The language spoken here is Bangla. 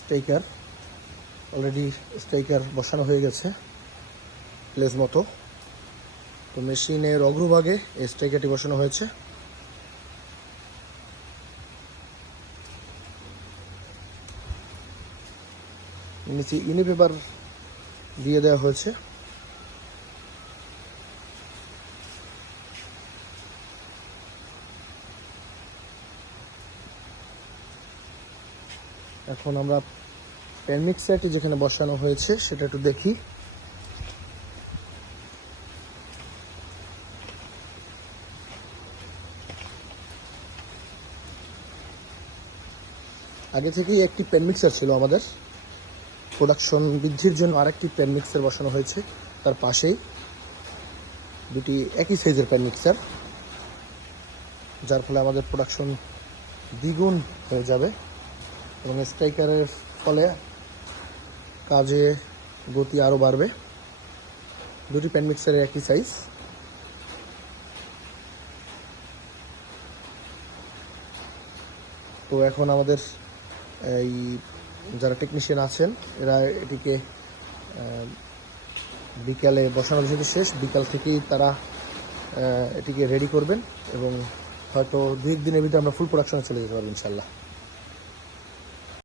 স্ট্রাইকার অলরেডি স্ট্রাইকার বসানো হয়ে গেছে প্লেস মতো। তো মেশিনের অগ্রভাগে এই স্ট্রাইকারটি বসানো হয়েছে। নিচে ইউনিপেপার দিয়ে দেওয়া হয়েছে। এখন আমরা প্যান মিক্সারটি যেখানে বসানো হয়েছে সেটা একটু দেখি। আগে থেকেই একটি প্যান মিক্সার ছিল আমাদের। প্রোডাকশন বৃদ্ধির জন্য আরেকটি প্যান মিক্সার বসানো হয়েছে তার পাশেই। দুটি একই সাইজের প্যান মিক্সার যার ফলে আমাদের প্রোডাকশন দ্বিগুণ হয়ে যাবে। এবং স্ট্রাইকারের ফলে কাজে গতি আরও বাড়বে। দুটি প্যান মিক্সারের একই সাইজ তো এখন আমাদের এই যারা টেকনিশিয়ান আছেন, এরা এটিকে বিকালে বসানো যেহেতু শেষ, বিকাল থেকেই তারা এটিকে রেডি করবেন এবং হয়তো দু দিনের ভিতরে আমরা ফুল প্রোডাকশনে চলে যেতে পারব ইনশাল্লাহ